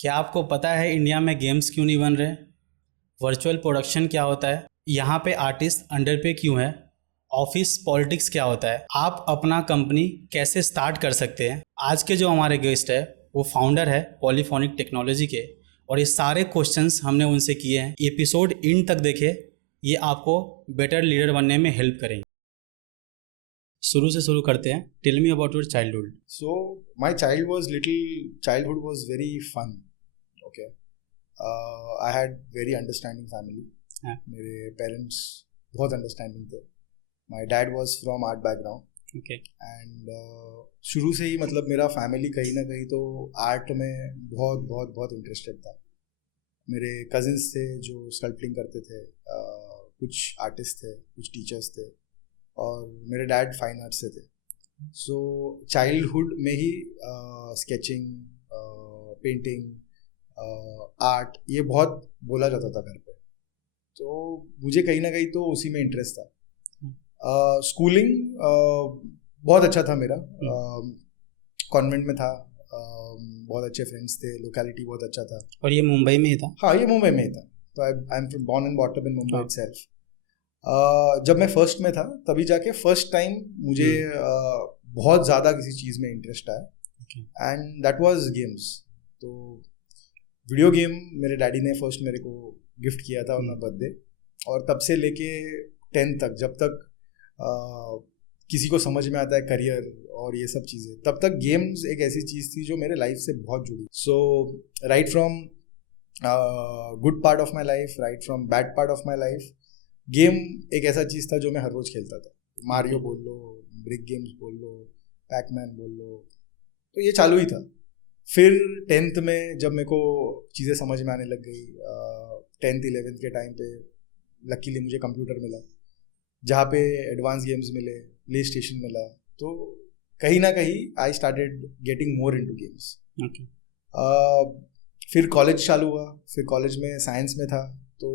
क्या आपको पता है इंडिया में गेम्स क्यों नहीं बन रहे? वर्चुअल प्रोडक्शन क्या होता है? यहाँ पे आर्टिस्ट अंडर पे क्यों है? ऑफिस पॉलिटिक्स क्या होता है? आप अपना कंपनी कैसे स्टार्ट कर सकते हैं? आज के जो हमारे गेस्ट है वो फाउंडर है पॉलीफोनिक टेक्नोलॉजी के, और ये सारे क्वेश्चंस हमने उनसे किए हैं। एपिसोड इन तक देखे, ये आपको बेटर लीडर बनने में हेल्प करेंगे। शुरू से शुरू करते हैं। Tell me about your childhood. So my childhood was very fun. Okay. I had very understanding family. हाँ. मेरे parents बहुत understanding थे. My dad was from art background. Okay. And शुरू से ही मतलब मेरा family कहीं ना कहीं तो art में बहुत बहुत बहुत interested था. मेरे cousins थे जो sculpting करते थे, कुछ artists थे, कुछ teachers थे, और मेरे डैड फाइन आर्ट्स से थे. सो चाइल्डहुड में ही स्केचिंग, पेंटिंग, आर्ट ये बहुत बोला जाता था घर पे, तो मुझे कहीं ना कहीं तो उसी में इंटरेस्ट था. स्कूलिंग बहुत अच्छा था मेरा. कॉन्वेंट में था, बहुत अच्छे फ्रेंड्स थे, लोकेलिटी बहुत अच्छा था. और ये मुंबई में ही था? हाँ, ये मुंबई में ही था. तो I am born and brought up in Mumbai itself. जब मैं फर्स्ट में था तभी जाके फर्स्ट टाइम मुझे बहुत ज़्यादा किसी चीज़ में इंटरेस्ट आया, एंड दैट वाज गेम्स. तो वीडियो गेम मेरे डैडी ने फर्स्ट मेरे को गिफ्ट किया था ऑन माय बर्थडे, और तब से लेके 10th तक, जब तक किसी को समझ में आता है करियर और ये सब चीज़ें, तब तक गेम्स एक ऐसी चीज़ थी जो मेरे लाइफ से बहुत जुड़ी. So right from good part of my life, right from bad part of my life, game एक ऐसा चीज़ था जो मैं हर रोज़ खेलता था. मारियो बोल लो, ब्रिक गेम्स बोल लो, पैकमैन बोल लो, तो ये चालू ही था. फिर 10th में जब मेरे को चीज़ें समझ में आने लग गई, 10th 11th के टाइम पे लकीली मुझे कंप्यूटर मिला, जहाँ पे एडवांस गेम्स मिले, प्ले स्टेशन मिला, तो कहीं ना कहीं I started getting more into games. फिर कॉलेज चालू हुआ. फिर कॉलेज में साइंस में था, तो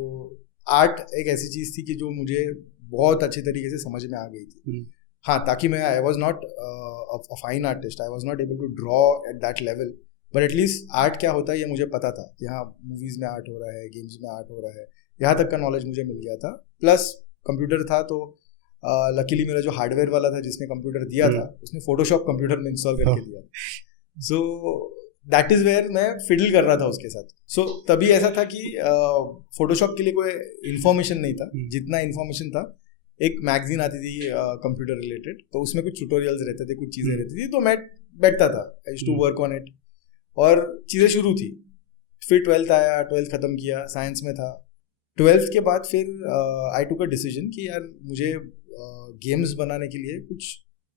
आर्ट एक ऐसी चीज़ थी कि जो मुझे बहुत अच्छे तरीके से समझ में आ गई थी. हाँ, ताकि मैं I was not a fine artist, I was not able to draw at that level, but at least art क्या होता है ये मुझे पता था कि हाँ, मूवीज़ में आर्ट हो रहा है, गेम्स में आर्ट हो रहा है, यहाँ तक का नॉलेज मुझे मिल गया था. प्लस कंप्यूटर था, तो लकीली मेरा जो हार्डवेयर वाला था जिसने कंप्यूटर दिया था, उसने फोटोशॉप कंप्यूटर में इंस्टॉल करके दिया. सो दैट इज़ वेयर मैं फिडल कर रहा था उसके साथ. सो तभी ऐसा था कि फोटोशॉप के लिए कोई इन्फॉर्मेशन नहीं था. जितना इन्फॉर्मेशन था, एक मैगजीन आती थी कंप्यूटर रिलेटेड, तो उसमें कुछ ट्यूटोरियल्स रहते थे, कुछ चीज़ें रहती थी, तो मैं बैठता था, I used to work on it, और चीज़ें शुरू थी. फिर 12th आया, 12th ख़त्म किया, साइंस में था. 12th के बाद फिर आई टुक अ डिसीजन कि यार मुझे गेम्स बनाने के लिए कुछ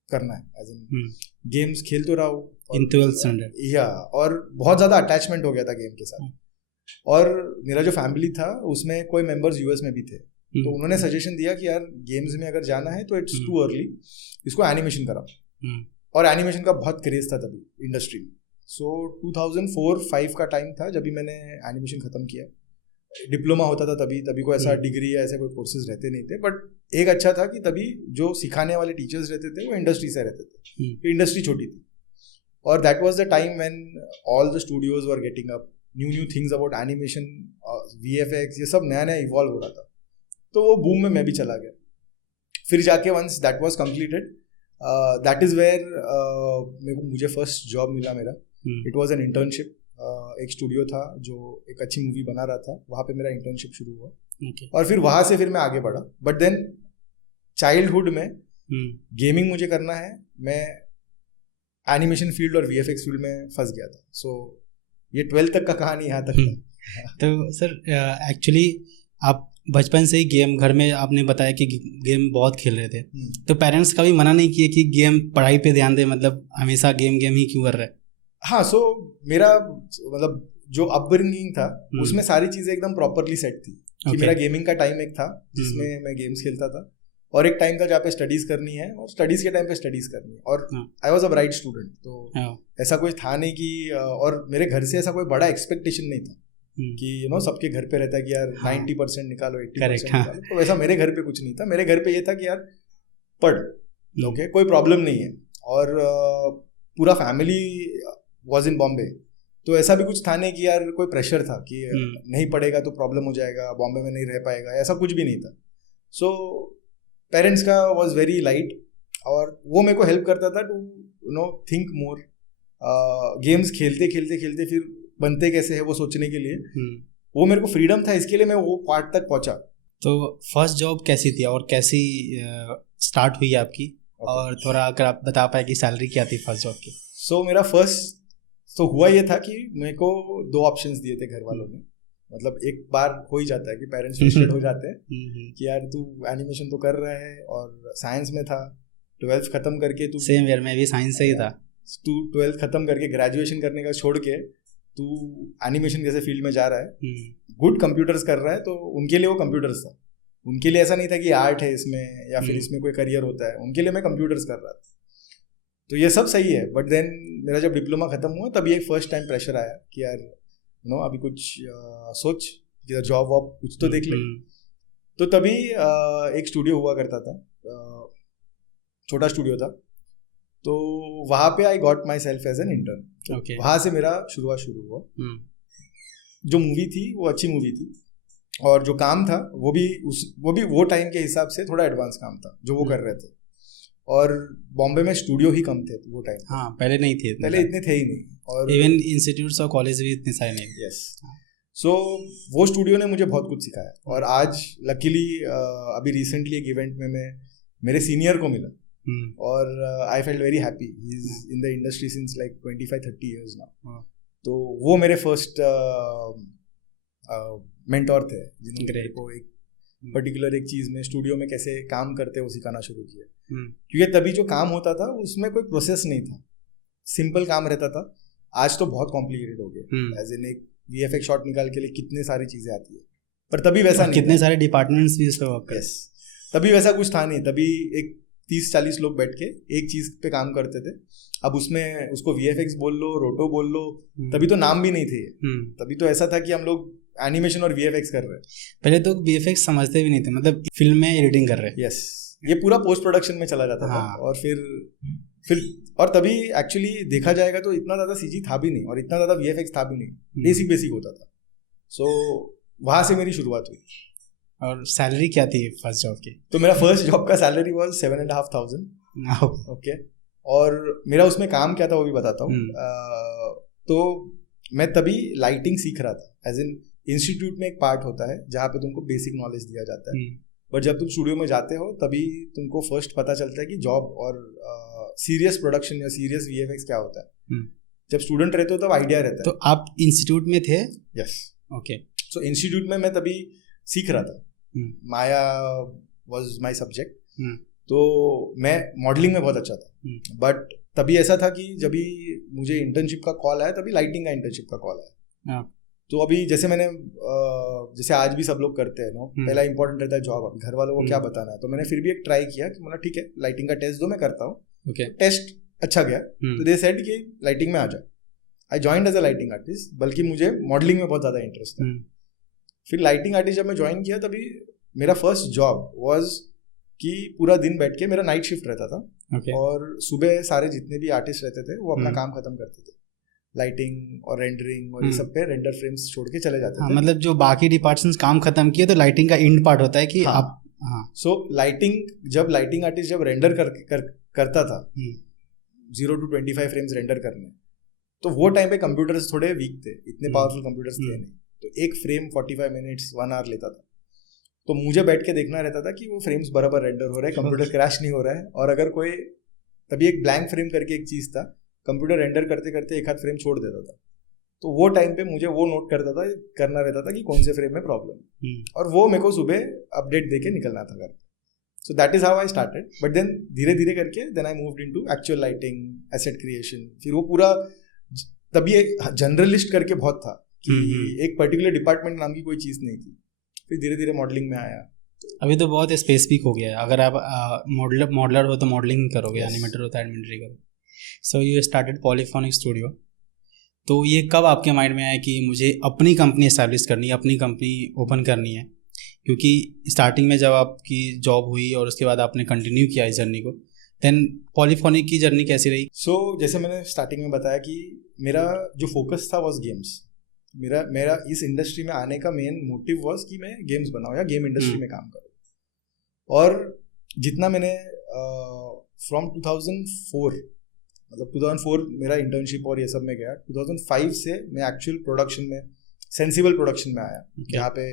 करना है, एज इन गेम्स खेल तो रहा हूँ इन 12th स्टैंडर्ड, या, और बहुत ज़्यादा अटैचमेंट हो गया था गेम के साथ. और मेरा जो फैमिली था उसमें कोई मेंबर्स यूएस में भी थे, तो उन्होंने सजेशन दिया कि यार गेम्स में अगर जाना है तो इट्स टू अर्ली, इसको एनिमेशन कराओ. और एनिमेशन का बहुत क्रेज था तभी इंडस्ट्री में. सो 2004-05 का टाइम था जब भी मैंने एनिमेशन ख़त्म किया. डिप्लोमा होता था तभी कोई ऐसा डिग्री या ऐसे कोई कोर्सेज रहते नहीं थे, बट एक अच्छा था कि तभी जो सिखाने वाले टीचर्स रहते थे वो इंडस्ट्री से रहते थे. इंडस्ट्री छोटी थी, और that was the time when all the studios were getting up, new things about animation, VFX, ये सब नया नया इवॉल्व हो रहा था. तो वो बूम में मैं भी चला गया. फिर जाके once that was completed, that is where मुझे फर्स्ट जॉब मिला मेरा. It was an internship. एक स्टूडियो था जो एक अच्छी मूवी बना रहा था, वहाँ पे मेरा इंटर्नशिप शुरू हुआ. और फिर वहाँ से फिर मैं आगे बढ़ा. बट देन चाइल्डहुड में गेमिंग मुझे करना है, मैं एनिमेशन फील्ड और VFX फील्ड में फंस गया था. सो ये 12th तक का कहानी यहाँ तक था. तो सर एक्चुअली आप बचपन से ही गेम, घर में आपने बताया कि गेम बहुत खेल रहे थे, तो पेरेंट्स कभी मना नहीं किए कि गेम पढ़ाई पे ध्यान दे, मतलब हमेशा गेम ही क्यों कर रहे हैं? हाँ, सो मेरा मतलब जो अपब्रिंगिंग था उसमें सारी चीज़ें एकदम प्रॉपरली सेट थी. कि मेरा गेमिंग का टाइम एक था जिसमें मैं गेम्स खेलता था, और एक टाइम था जहाँ पे स्टडीज करनी है, और स्टडीज के टाइम पे स्टडीज करनी है. और I was a bright student, तो ऐसा कुछ था नहीं कि, और मेरे घर से ऐसा कोई बड़ा एक्सपेक्टेशन नहीं था कि सबके घर पे रहता है कि यार 90% निकालो, 80% निकालो. तो वैसा मेरे घर पे कुछ नहीं था. मेरे घर पे ये था कि यार पढ़, ओके, कोई प्रॉब्लम नहीं है. और पूरा फैमिली वॉज इन बॉम्बे, तो ऐसा भी कुछ था नहीं कि यार कोई प्रेशर था कि नहीं पढ़ेगा तो प्रॉब्लम हो जाएगा, बॉम्बे में नहीं रह पाएगा, ऐसा कुछ भी नहीं था. सो पेरेंट्स का वॉज वेरी लाइट, और वो मेरे को हेल्प करता था टू थिंक मोर. गेम्स खेलते खेलते खेलते फिर बनते कैसे है वो सोचने के लिए वो मेरे को फ्रीडम था, इसके लिए मैं वो पार्ट तक पहुंचा. तो फर्स्ट जॉब कैसी थी और कैसी स्टार्ट हुई आपकी? और थोड़ा अगर आप बता पाए कि सैलरी क्या थी फर्स्ट जॉब की. सो मेरा फर्स्ट तो हुआ ये था कि मेरे को 2 ऑप्शंस दिए थे घर वालों ने. मतलब एक बार हो ही जाता है कि पेरेंट्स फ्रस्ट्रेट हो जाते हैं कि यार तू एनिमेशन तो कर रहा है और साइंस में था, 12th खत्म करके तू, सेम ईयर में भी साइंस से ही था, तू 12th खत्म करके ग्रेजुएशन करने का छोड़ के तू एनिमेशन जैसे फील्ड में जा रहा है, गुड कंप्यूटर्स कर रहा है. तो उनके लिए वो कंप्यूटर्स था, उनके लिए ऐसा नहीं था कि आर्ट है इसमें या फिर इसमें कोई करियर होता है. उनके लिए मैं कंप्यूटर्स कर रहा था. तो ये सब सही है, बट देन मेरा जब डिप्लोमा खत्म हुआ तभी एक फर्स्ट टाइम प्रेशर आया कि यार अभी कुछ सोच, किधर जॉब वॉब कुछ तो देख ले. तो तभी एक स्टूडियो हुआ करता था, छोटा स्टूडियो था, तो वहाँ पे I got myself as an intern. वहाँ से मेरा शुरू हुआ. जो मूवी थी वो अच्छी मूवी थी, और जो काम था वो भी वो टाइम के हिसाब से थोड़ा एडवांस काम था जो वो कर रहे थे. और बॉम्बे में स्टूडियो ही कम थे वो टाइम. हाँ, पहले नहीं थे, पहले इतने थे ही नहीं, और इवन इंस्टीट्यूट्स और कॉलेज भी इतने सारे नहीं. यस. सो वो स्टूडियो ने मुझे बहुत कुछ सिखाया. और आज लकीली अभी रिसेंटली एक इवेंट में मैं मेरे सीनियर को मिला, और I felt very happy. He is in the industry since like 25-30 years now. तो वो मेरे फर्स्ट मेंटोर थे जिन्होंने को एक पर्टिकुलर एक चीज़ में, स्टूडियो में कैसे काम करते हैं वो सिखाना शुरू किया. क्योंकि तभी जो काम होता था उसमें कोई प्रोसेस नहीं था, सिंपल काम रहता था. आज तो बहुत कॉम्प्लिकेटेड हो गया. एज इन एक VFX शॉट निकाल के लिए कितने सारी चीज़ें आती है, पर तभी वैसा नहीं, कितने सारे डिपार्टमेंट्स भी इस पे वर्क करते. यस, तभी वैसा कुछ था नहीं. तभी एक 30-40 लोग बैठ के एक चीज़ पे काम करते थे. अब उसमें उसको VFX बोल लो, रोटो बोल लो, तभी तो नाम भी नहीं थे. तभी तो ऐसा था कि हम लोग एनिमेशन और VFX कर रहे हैं. पहले तो VFX समझते भी नहीं थे, मतलब फिल्म में एडिटिंग कर रहे हैं. यस, ये पूरा पोस्ट प्रोडक्शन में चला जाता था. और फिर और तभी एक्चुअली देखा जाएगा तो इतना ज़्यादा CG था भी नहीं, और इतना ज़्यादा VFX था भी नहीं, बेसिक होता था. सो वहाँ से मेरी शुरुआत हुई. और सैलरी क्या थी फर्स्ट जॉब की? तो मेरा फर्स्ट जॉब का सैलरी वॉज 7,500. ओके. और मेरा उसमें काम क्या था वो भी बताता हूँ. तो मैं तभी लाइटिंग सीख रहा था. एज इन इंस्टीट्यूट में एक पार्ट होता है जहाँ पे तुमको बेसिक नॉलेज दिया जाता है, बट जब तुम स्टूडियो में जाते हो तभी तुमको फर्स्ट पता चलता है कि जॉब और सीरियस प्रोडक्शन या सीरियस VFX क्या होता है. जब स्टूडेंट रहते हो तब आइडिया रहता है. तो आप इंस्टीट्यूट में थे? यस. ओके. सो इंस्टीट्यूट में मैं तभी सीख रहा था. माया वॉज माई सब्जेक्ट. तो मैं मॉडलिंग में बहुत अच्छा था, बट तभी ऐसा था कि जब भी मुझे इंटर्नशिप का कॉल आया तभी लाइटिंग का इंटर्नशिप का कॉल आया. तो अभी जैसे जैसे आज भी सब लोग करते हैं पहला इंपॉर्टेंट रहता है जॉब. अभी घर वालों को क्या बताना है, तो मैंने फिर भी एक ट्राई किया कि मतलब ठीक है लाइटिंग का टेस्ट दो, मैं करता हूँ. टेस्ट अच्छा गया तो दे सेड कि लाइटिंग में आ जाए. I joined as a lighting artist, बल्कि मुझे मॉडलिंग में बहुत ज़्यादा इंटरेस्ट था. फिर लाइटिंग आर्टिस्ट जब मैं ज्वाइन किया तभी मेरा फर्स्ट जॉब वाज कि पूरा दिन बैठ के, मेरा नाइट शिफ्ट रहता था. और सुबह सारे जितने भी आर्टिस्ट रहते थे वो अपना काम खत्म करते थे, लाइटिंग और रेंडरिंग और ये सब पे रेंडर फ्रेम्स छोड़ के चले जाते थे. मतलब जो बाकी डिपार्टमेंट्स काम खत्म किए तो लाइटिंग का एंड पार्ट होता है कि आप. सो लाइटिंग आर्टिस्ट जब रेंडर करता था 0 to 25 फ्रेम्स रेंडर करने, तो वो टाइम पे कंप्यूटर्स थोड़े वीक थे, इतने पावरफुल कंप्यूटर्स थे नहीं. तो एक फ्रेम 45 मिनट्स 1 hour लेता था. तो मुझे बैठ के देखना रहता था कि वो फ्रेम्स बराबर रेंडर हो रहे हैं, कंप्यूटर क्रैश नहीं हो रहा है. और अगर कोई तभी एक ब्लैंक फ्रेम करके एक चीज़ था, कंप्यूटर रेंडर करते करते एक आध फ्रेम छोड़ देता था. तो वो टाइम पे मुझे वो नोट करना रहता था कि कौन से फ्रेम में प्रॉब्लम, और वो मेरे को सुबह अपडेट दे के निकलना था घर. So that is how I started. But then धीरे धीरे करके then I moved into actual lighting, asset creation. फिर वो पूरा तभी एक जनरलिस्ट करके बहुत था कि एक पर्टिकुलर डिपार्टमेंट नाम की कोई चीज़ नहीं थी. फिर धीरे धीरे मॉडलिंग में आया. अभी तो बहुत स्पेसिफिक हो गया है. अगर आप मॉडलर हो तो मॉडलिंग करोगे, एनिमेटर हो तो एनिमेटरी करोगे. So you started polyphonic studio. तो ये कब आपके माइंड में आया कि मुझे अपनी कंपनी एस्टैब्लिश करनी है, अपनी कंपनी ओपन करनी है? क्योंकि स्टार्टिंग में जब आपकी जॉब हुई और उसके बाद आपने कंटिन्यू किया इस जर्नी को, देन पॉलीफोनिक की जर्नी कैसी रही? जैसे मैंने स्टार्टिंग में बताया कि मेरा जो फोकस था वॉज गेम्स। मेरा इस इंडस्ट्री में आने का मेन मोटिव वॉज कि मैं गेम्स बनाऊँ या गेम इंडस्ट्री में काम करूँ। और जितना मैंने फ्रॉम 2004 मतलब 2004 मेरा इंटर्नशिप और ये सब में गया, 2005 से मैं एक्चुअल प्रोडक्शन में, सेंसिबल प्रोडक्शन में आया, जहाँ पे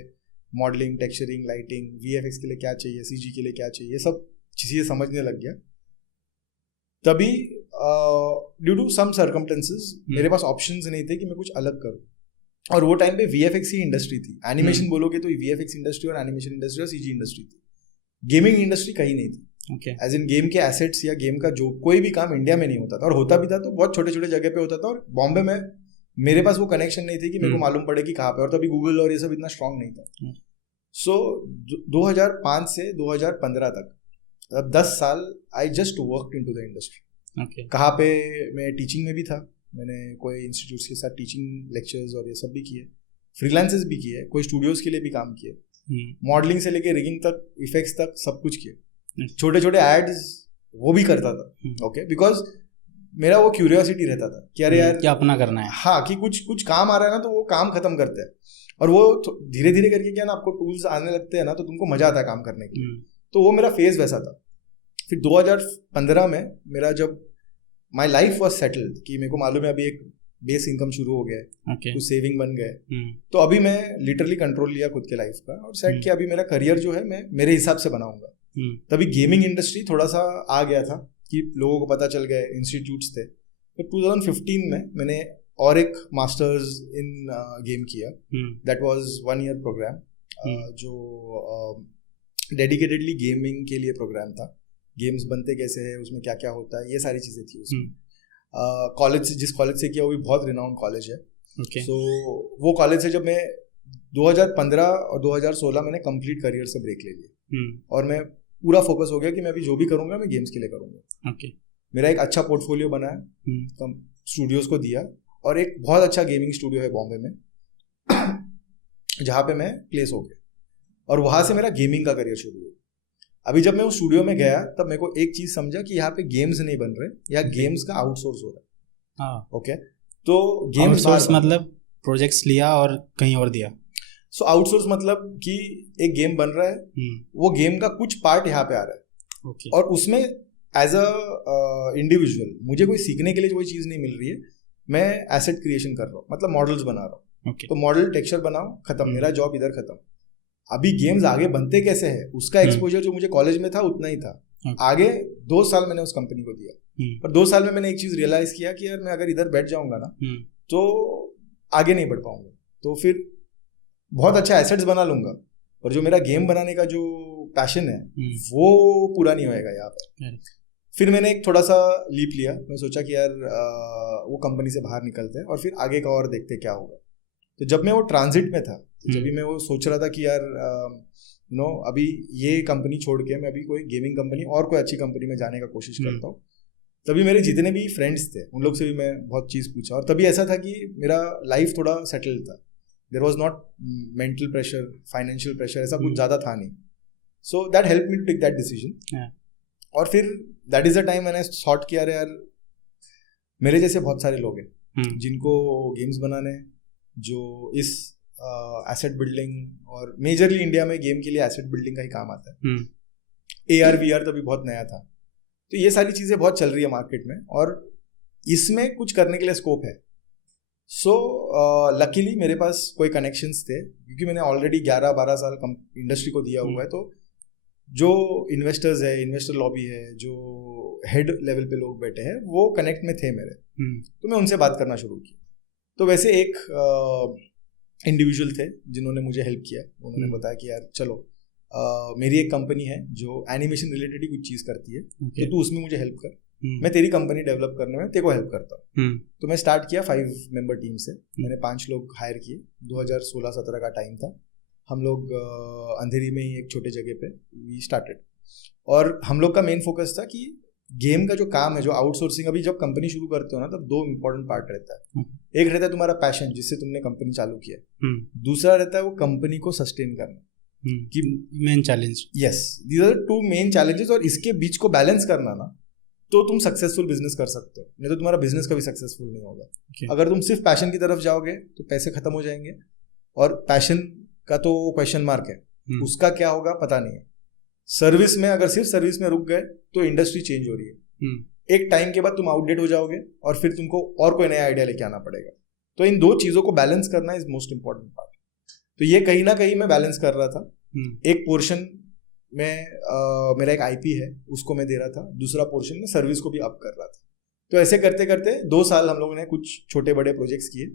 मॉडलिंग, टेक्सचरिंग, लाइटिंग, वीएफएक्स के लिए क्या चाहिए, सीजी के लिए क्या चाहिए, सब चीज़ें समझने लग गया। तभी ड्यू टू सम सर्कमस्टेंसेस मेरे पास ऑप्शंस नहीं थे कि मैं कुछ अलग करूँ। और वो टाइम पे वीएफएक्स की इंडस्ट्री थी। एनिमेशन बोलोगे तो वीएफएक्स इंडस्ट्री और एनिमेशन इंडस्ट्री और सीजी इंडस्ट्री थी। गेमिंग इंडस्ट्री कहीं नहीं थी। एज इन गेम के एसेट्स या गेम का जो कोई भी काम इंडिया में नहीं होता था, और होता भी था तो बहुत छोटे छोटे जगह पे होता था। और बॉम्बे में मेरे पास वो कनेक्शन नहीं थे कि मेरे को मालूम पड़े कि कहाँ पे, और तभी गूगल और ये सब इतना स्ट्रांग नहीं था। सो 2005 से 2015 तक 10 साल I just work into the industry. कहाँ पे मैं टीचिंग में भी था, मैंने कोई इंस्टीट्यूट्स के साथ टीचिंग लेक्चर्स और ये सब भी किए, फ्रीलांसेस भी किए, कोई स्टूडियोज के लिए भी काम किए, मॉडलिंग से लेके रिगिंग तक, इफेक्ट्स तक, सब कुछ किए, छोटे छोटे एड्स वो भी करता था। ओके, बिकॉज मेरा वो क्यूरियोसिटी रहता था कि अरे यार क्या अपना करना है। हाँ, कि कुछ काम आ रहा है ना तो वो काम खत्म करते हैं, और वो धीरे धीरे करके क्या ना आपको टूल्स आने लगते हैं ना तो तुमको मजा आता है काम करने के लिए। तो वो मेरा फेज वैसा था। फिर 2015 में मेरा जब माई लाइफ वॉज सेटल्ड कि मेरे को मालूम है अभी एक बेस इनकम शुरू हो गया है, कुछ सेविंग बन गए, तो अभी मैं लिटरली कंट्रोल लिया खुद के लाइफ का और सेट किया अभी मेरा करियर जो है मैं मेरे हिसाब से बनाऊंगा। तभी गेमिंग इंडस्ट्री थोड़ा सा आ गया था कि लोगों को पता चल गए, इंस्टीट्यूट्स थे। तो 2015 में मैंने और एक मास्टर्स इन गेम किया, दैट वाज 1 ईयर प्रोग्राम, जो डेडिकेटेडली गेमिंग के लिए प्रोग्राम था। गेम्स बनते कैसे हैं, उसमें क्या क्या होता है, ये सारी चीज़ें थी उसमें। कॉलेज से, जिस कॉलेज से किया वो भी बहुत रिनाउंड कॉलेज है। सो वो कॉलेज से जब मैं 2015 और 2016 मैंने कंप्लीट करियर से ब्रेक ले लिया, और मैं पूरा फोकस हो गया कि मैं अभी जो भी करूँगा मैं गेम्स के लिए करूँगा। मेरा एक अच्छा पोर्टफोलियो बनाया, स्टूडियोज़ को दिया, और एक बहुत अच्छा गेमिंग स्टूडियो है बॉम्बे में जहाँ पे मैं प्लेस हो गया, और वहाँ से मेरा गेमिंग का करियर शुरू हुआ। अभी जब मैं उस स्टूडियो में गया तब मेरे को एक चीज़ समझा कि यहाँ पे गेम्स नहीं बन रहे, यहाँ गेम्स का आउटसोर्स हो रहा है। ओके, तो गेम्स मतलब प्रोजेक्ट्स लिया और कहीं और दिया। सो आउटसोर्स मतलब कि एक गेम बन रहा है, वो गेम का कुछ पार्ट यहाँ पे आ रहा है, और उसमें एज अ इंडिविजुअल मुझे कोई सीखने के लिए कोई चीज़ नहीं मिल रही है, मैं एसेट क्रिएशन कर रहा हूँ, मतलब मॉडल्स बना रहा हूँ। तो मॉडल टेक्सचर बनाओ, खत्म, मेरा जॉब इधर खत्म। अभी गेम्स आगे बनते कैसे हैं उसका एक्सपोजर जो मुझे कॉलेज में था उतना ही था। आगे 2 साल मैंने उस कंपनी को दिया, पर 2 साल में मैंने एक चीज़ रियलाइज किया कि यार मैं अगर इधर बैठ जाऊंगा ना तो आगे नहीं बढ़ पाऊंगा। तो फिर बहुत अच्छा एसेट्स बना लूंगा, पर जो मेरा गेम बनाने का जो पैशन है वो पूरा नहीं होएगा यहाँ पर। फिर मैंने एक थोड़ा सा लीप लिया, मैं सोचा कि यार वो कंपनी से बाहर निकलते हैं और फिर आगे का और देखते क्या होगा। तो जब मैं वो ट्रांजिट में था, जब भी मैं वो सोच रहा था कि यार अभी ये कंपनी छोड़ के मैं अभी कोई गेमिंग कंपनी और कोई अच्छी कंपनी में जाने का कोशिश करता हूँ, तभी मेरे जितने भी फ्रेंड्स थे उन लोग से भी मैं बहुत चीज़ पूछा, और तभी ऐसा था कि मेरा लाइफ थोड़ा सेटल था, there was not mental pressure, financial pressure, ऐसा कुछ ज़्यादा था नहीं। So that help me to take that decision. और फिर दैट इज़ द टाइम मैंने थॉट किया यार मेरे जैसे बहुत सारे लोग हैं जिनको गेम्स बनाने, जो इस एसेट बिल्डिंग, और मेजरली इंडिया में गेम के लिए एसेट बिल्डिंग का ही काम आता है। AR VR तभी बहुत नया था, तो ये सारी चीज़ें बहुत चल रही है मार्केट में, और इसमें कुछ करने के लिए स्कोप है। सो लकीली मेरे पास कोई कनेक्शंस थे, क्योंकि मैंने ऑलरेडी 11-12 साल इंडस्ट्री को दिया हुआ है। तो जो इन्वेस्टर्स है, इन्वेस्टर लॉबी है, जो हेड लेवल पे लोग बैठे हैं, वो कनेक्ट में थे मेरे। तो मैं उनसे बात करना शुरू किया। तो वैसे एक इंडिविजुअल थे जिन्होंने मुझे हेल्प किया, उन्होंने बताया कि यार चलो मेरी एक कंपनी है जो एनिमेशन रिलेटेड ही कुछ चीज़ करती है, तो तू उसमें मुझे हेल्प कर, मैं तेरी कंपनी डेवलप करने में तेरे को हेल्प करता हूँ। तो मैं स्टार्ट किया 5 मेंबर टीम से, मैंने 5 लोग हायर किए। 2016-17 का टाइम था, हम लोग अंधेरी में ही एक छोटे जगह पे वी स्टार्टेड, और हम लोग का मेन फोकस था कि गेम का जो काम है, जो आउटसोर्सिंग, अभी जब कंपनी शुरू करते हो ना तब 2 इंपॉर्टेंट पार्ट रहता है। एक रहता है तुम्हारा पैशन जिससे तुमने कंपनी चालू किया, दूसरा रहता है वो कंपनी को सस्टेन करना, कि main challenge. Yes, these are 2 main challenges, और इसके बीच को बैलेंस करना ना तो तुम सक्सेसफुल बिजनेस कर सकते हो, नहीं तो तुम्हारा बिजनेस कभी सक्सेसफुल नहीं होगा। Okay. अगर तुम सिर्फ पैशन की तरफ जाओगे तो पैसे खत्म हो जाएंगे, और पैशन का तो क्वेश्चन मार्क है, उसका क्या होगा पता नहीं है। सर्विस में अगर सिर्फ सर्विस में रुक गए तो इंडस्ट्री चेंज हो रही है, एक टाइम के बाद तुम आउटडेट हो जाओगे और फिर तुमको और कोई नया आइडिया लेके आना पड़ेगा। तो इन दो चीजों को बैलेंस करना इज मोस्ट इंपॉर्टेंट पार्ट। तो ये कहीं ना कहीं मैं बैलेंस कर रहा था। एक पोर्शन में मेरा एक आईपी है उसको मैं दे रहा था, दूसरा पोर्शन में सर्विस को भी अप कर रहा था। तो ऐसे करते करते 2 साल हम लोगों ने कुछ छोटे बड़े प्रोजेक्ट्स किए,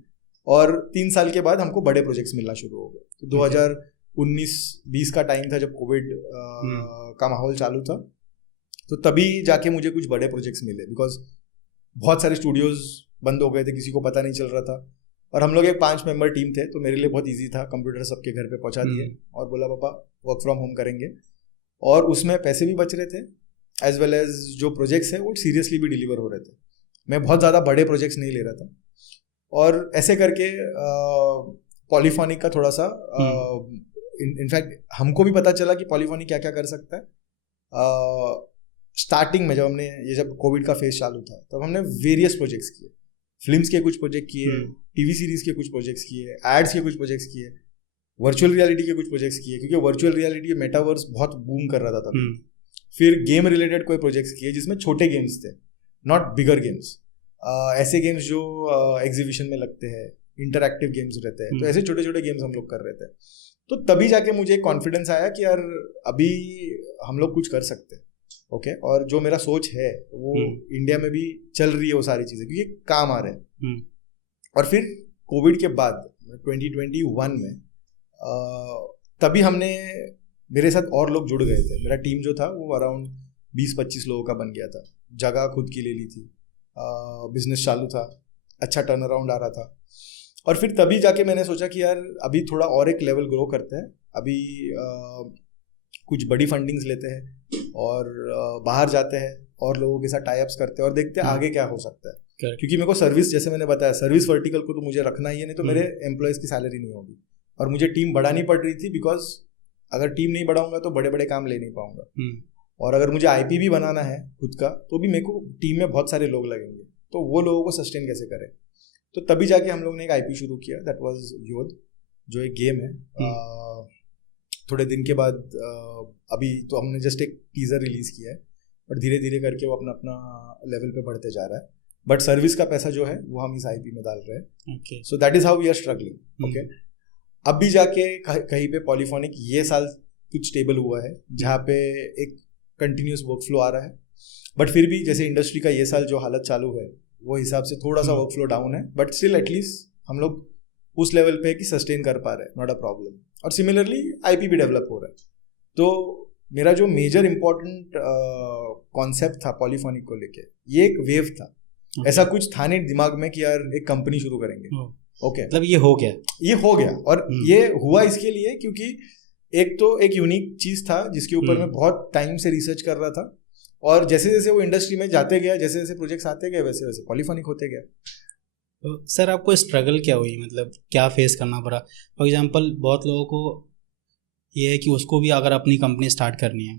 और 3 साल के बाद हमको बड़े प्रोजेक्ट्स मिलना शुरू हो गए। तो 2019-20 का टाइम था जब कोविड का माहौल चालू था, तो तभी जाके मुझे कुछ बड़े प्रोजेक्ट्स मिले, बिकॉज बहुत सारे स्टूडियोज बंद हो गए थे, किसी को पता नहीं चल रहा था। और हम लोग एक 5 मेंबर टीम थे, तो मेरे लिए बहुत इजी था, कंप्यूटर सबके घर पे पहुंचा दिए और बोला पापा वर्क फ्रॉम होम करेंगे। और उसमें पैसे भी बच रहे थे, एज वेल एज जो प्रोजेक्ट्स हैं वो सीरियसली भी डिलीवर हो रहे थे। मैं बहुत ज़्यादा बड़े प्रोजेक्ट्स नहीं ले रहा था, और ऐसे करके पॉलीफोनिक का थोड़ा सा इनफैक्ट हमको भी पता चला कि पॉलीफोनिक क्या क्या कर सकता है। स्टार्टिंग में जब कोविड का फेज चालू था, तब हमने वेरियस प्रोजेक्ट्स किए, फिल्म्स के कुछ प्रोजेक्ट किए, टीवी सीरीज के कुछ प्रोजेक्ट्स किए, एड्स के कुछ प्रोजेक्ट्स किए, वर्चुअल रियलिटी के कुछ प्रोजेक्ट्स किए, क्योंकि वर्चुअल रियलिटी मेटावर्स बहुत बूम कर रहा था तब। फिर गेम रिलेटेड कोई प्रोजेक्ट्स किए जिसमें छोटे गेम्स थे, नॉट बिगर गेम्स, ऐसे गेम्स जो एग्जीबिशन में लगते हैं, इंटरैक्टिव गेम्स रहते हैं। तो ऐसे छोटे छोटे गेम्स हम लोग कर रहे थे। तो तभी जाके मुझे कॉन्फिडेंस आया कि यार अभी हम लोग कुछ कर सकते हैं। ओके, और जो मेरा सोच है वो इंडिया में भी चल रही है वो सारी चीज़ें, क्योंकि काम आ रहे हैं। और फिर कोविड के बाद 2021 में तभी मेरे साथ और लोग जुड़ गए थे। मेरा टीम जो था वो अराउंड 20-25 लोगों का बन गया था। जगह खुद की ले ली थी, बिजनेस चालू था, अच्छा टर्न अराउंड आ रहा था। और फिर तभी जाके मैंने सोचा कि यार अभी थोड़ा और एक लेवल ग्रो करते हैं, अभी कुछ बड़ी फंडिंग्स लेते हैं और बाहर जाते हैं और लोगों के साथ टाई अप्स करते हैं और देखते हैं आगे क्या हो सकता है। क्योंकि मेरे को सर्विस, जैसे मैंने बताया, सर्विस वर्टिकल को तो मुझे रखना ही है, नहीं तो मेरे एम्प्लॉयज़ की सैलरी नहीं होगी। और मुझे टीम बढ़ानी पड़ रही थी, बिकॉज अगर टीम नहीं बढ़ाऊंगा तो बड़े बड़े काम ले नहीं पाऊंगा। और अगर मुझे आईपी भी बनाना है खुद का, तो भी मेरे को टीम में बहुत सारे लोग लगेंगे, तो वो लोगों को सस्टेन कैसे करें। तो तभी जाके हम लोग ने एक आईपी शुरू किया, दैट वाज योध, जो एक गेम है। थोड़े दिन के बाद अभी तो हमने जस्ट एक टीजर रिलीज किया है, और धीरे धीरे करके वो अपना अपना लेवल पे बढ़ते जा रहा है। बट सर्विस का पैसा जो है वो हम इस आईपी में डाल रहे हैं। So that is how we are struggling. Okay, अभी जाके कहीं पे पॉलीफोनिक ये साल कुछ स्टेबल हुआ है, जहाँ पे एक कंटिन्यूस वर्कफ्लो आ रहा है। बट फिर भी जैसे इंडस्ट्री का ये साल जो हालत चालू है, वो हिसाब से थोड़ा सा वर्कफ्लो डाउन है, बट स्टिल एटलीस्ट हम लोग उस लेवल पे कि सस्टेन कर पा रहे हैं, नॉट अ प्रॉब्लम। और सिमिलरली आईपी भी डेवलप हो रहा है। तो मेरा जो मेजर इंपॉर्टेंट कॉन्सेप्ट था पॉलीफोनिक को लेके, ये एक वेव था। ऐसा कुछ था नहीं दिमाग में कि यार एक कंपनी शुरू करेंगे। ओके, मतलब ये हो गया। और ये हुआ इसके लिए क्योंकि एक तो एक यूनिक चीज था जिसके ऊपर मैं बहुत टाइम से रिसर्च कर रहा था, और जैसे जैसे वो इंडस्ट्री में जाते गया, जैसे जैसे प्रोजेक्ट्स आते गए, वैसे वैसे पॉलीफोनिक होते गया। तो सर आपको स्ट्रगल क्या हुई, मतलब क्या फेस करना पड़ा? फॉर एग्जांपल बहुत लोगों को ये है कि उसको भी अगर अपनी कंपनी स्टार्ट करनी है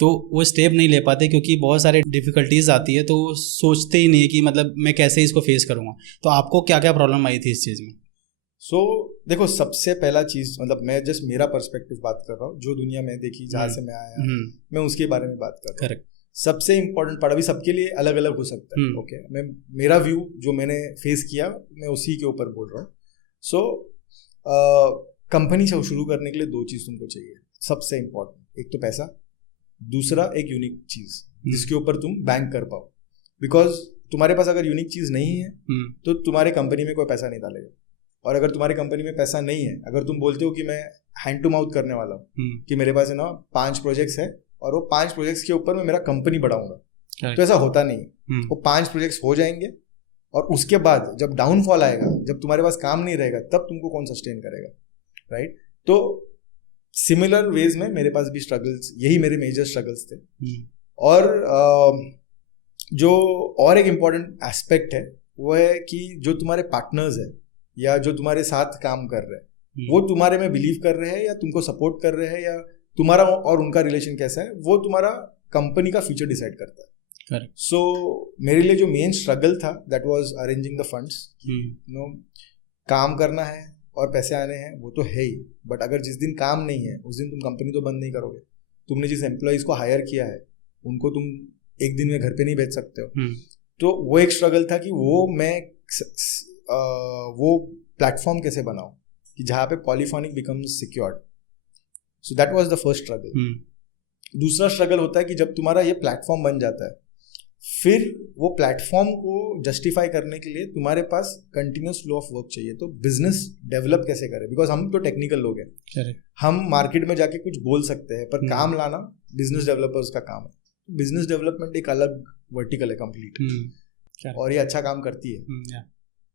तो वो स्टेप नहीं ले पाते, क्योंकि बहुत सारे डिफ़िकल्टीज आती है, तो वो सोचते ही नहीं है कि मतलब मैं कैसे इसको फेस करूँगा। तो आपको क्या क्या प्रॉब्लम आई थी इस चीज़ में? देखो, सबसे पहला चीज़, मतलब मैं जस्ट मेरा पर्सपेक्टिव बात कर रहा हूँ, जो दुनिया में देखी, जहाँ से मैं आया, मैं उसके बारे में बात कर रहा हूँ। करेक्ट। सबसे इम्पोर्टेंट पार्ट, अभी सबके लिए अलग अलग हो सकता है। ओके, मेरा व्यू जो मैंने फेस किया, मैं उसी के ऊपर बोल रहा हूँ। कंपनी शुरू करने के लिए 2 चीज़ तुमको चाहिए, सबसे इम्पोर्टेंट। एक तो पैसा, दूसरा एक यूनिक चीज़ जिसके ऊपर तुम बैंक कर पाओ। बिकॉज तुम्हारे पास अगर यूनिक चीज़ नहीं है तो तुम्हारे कंपनी में कोई पैसा नहीं डालेगा। और अगर तुम्हारी कंपनी में पैसा नहीं है, अगर तुम बोलते हो कि मैं हैंड टू माउथ करने वाला हूँ कि मेरे पास है ना 5 प्रोजेक्ट्स है और वो 5 प्रोजेक्ट्स के ऊपर मैं मेरा कंपनी बढ़ाऊंगा, तो ऐसा होता नहीं। वो 5 प्रोजेक्ट्स हो जाएंगे और उसके बाद जब डाउनफॉल आएगा, जब तुम्हारे पास काम नहीं रहेगा, तब तुमको कौन सस्टेन करेगा, राइट? तो सिमिलर वेज में मेरे पास भी स्ट्रगल्स, यही मेरे मेजर स्ट्रगल्स थे। और जो और एक इम्पॉर्टेंट एस्पेक्ट है वो है कि जो तुम्हारे पार्टनर्स है या जो तुम्हारे साथ काम कर रहे हैं, वो तुम्हारे में बिलीव कर रहे हैं या तुमको सपोर्ट कर रहे हैं, या तुम्हारा और उनका रिलेशन कैसा है, वो तुम्हारा कंपनी का फ्यूचर डिसाइड करता है। Correct. सो मेरे लिए जो मेन स्ट्रगल था that was arranging the funds. No, काम करना है और पैसे आने हैं वो तो है ही, बट अगर जिस दिन काम नहीं है उस दिन तुम कंपनी तो बंद नहीं करोगे। तुमने जिस एम्प्लॉइज को हायर किया है उनको तुम एक दिन में घर पे नहीं भेज सकते हो। तो वो एक स्ट्रगल था कि वो प्लेटफॉर्म कैसे बनाऊं कि जहाँ पे polyphonic becomes secured. So that was the first struggle. दूसरा स्ट्रगल होता है कि जब तुम्हारा ये प्लेटफॉर्म बन जाता है, फिर वो प्लेटफॉर्म को जस्टिफाई करने के लिए तुम्हारे पास कंटिन्यूस फ्लो ऑफ वर्क चाहिए। तो बिजनेस डेवलप कैसे करें, बिकॉज हम तो टेक्निकल लोग हैं, हम मार्केट में जाके कुछ बोल सकते हैं, पर काम लाना बिजनेस डेवलपर्स का काम है। बिजनेस डेवलपमेंट एक अलग वर्टिकल है कंप्लीट, और ये अच्छा काम करती है।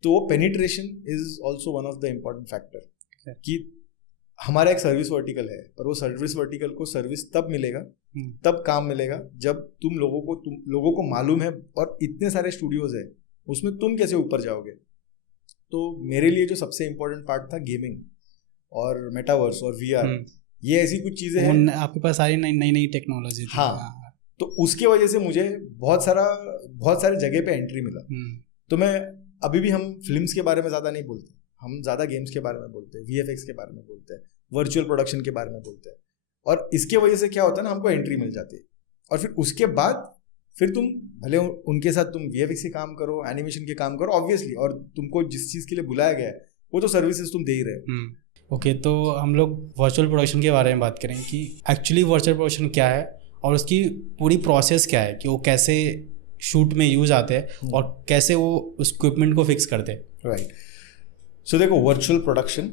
तो penetration is also one of the important factor कि हमारा एक सर्विस वर्टिकल है, पर वो सर्विस वर्टिकल को सर्विस तब मिलेगा, तब काम मिलेगा जब तुम लोगों को मालूम है, और इतने सारे स्टूडियोज है उसमें तुम कैसे ऊपर जाओगे। तो मेरे लिए जो सबसे इम्पोर्टेंट पार्ट था गेमिंग और मेटावर्स और VR, ये ऐसी कुछ चीजें हैं। आपके पास सारी नई टेक्नोलॉजी थी। हाँ, तो उसके वजह से मुझे बहुत सारे जगह पे एंट्री मिला। तो मैं अभी भी, हम फिल्म्स के बारे में ज़्यादा नहीं बोलते, हम ज़्यादा गेम्स के बारे में बोलते हैं, VFX के बारे में बोलते हैं, वर्चुअल प्रोडक्शन के बारे में बोलते हैं। और इसके वजह से क्या होता है ना, हमको एंट्री मिल जाती है। और फिर उसके बाद फिर तुम भले उनके साथ तुम VFX के काम करो, एनिमेशन के काम करो ऑब्वियसली, और तुमको जिस चीज़ के लिए बुलाया गया है वो तो सर्विसेज तुम दे ही रहे हो। ओके, तो हम लोग वर्चुअल प्रोडक्शन के बारे में बात करें कि एक्चुअली वर्चुअल प्रोडक्शन क्या है और उसकी पूरी प्रोसेस क्या है, कि वो कैसे शूट में यूज आते हैं और कैसे वो उस इक्विपमेंट को फिक्स करते हैं। राइट। सो देखो, वर्चुअल प्रोडक्शन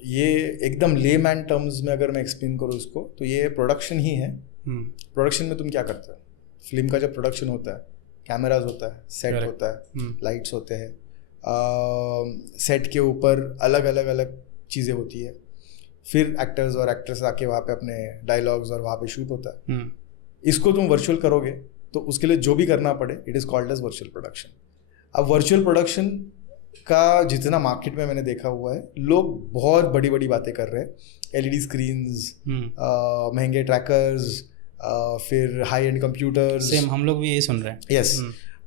ये एकदम लेमैन टर्म्स में अगर मैं एक्सप्लेन करूँ इसको, तो ये प्रोडक्शन ही है। प्रोडक्शन में तुम क्या करते हो, फिल्म का जब प्रोडक्शन होता है, कैमराज होता है, सेट होता है, लाइट्स होते हैं, सेट के ऊपर अलग अलग चीज़ें होती है, फिर एक्टर्स और एक्ट्रेस आके वहाँ पे अपने डायलॉग्स और वहाँ पे शूट होता है। इसको तुम वर्चुअल करोगे तो उसके लिए जो भी करना पड़े, it is called as virtual production. अब वर्चुअल प्रोडक्शन का जितना मार्केट में मैंने देखा हुआ है, लोग बहुत बड़ी बड़ी बातें कर रहे हैं। LED स्क्रीन्स, महंगे ट्रैकर्स, फिर हाई एंड कंप्यूटर्स। सेम हम लोग भी यही सुन रहे हैं। यस।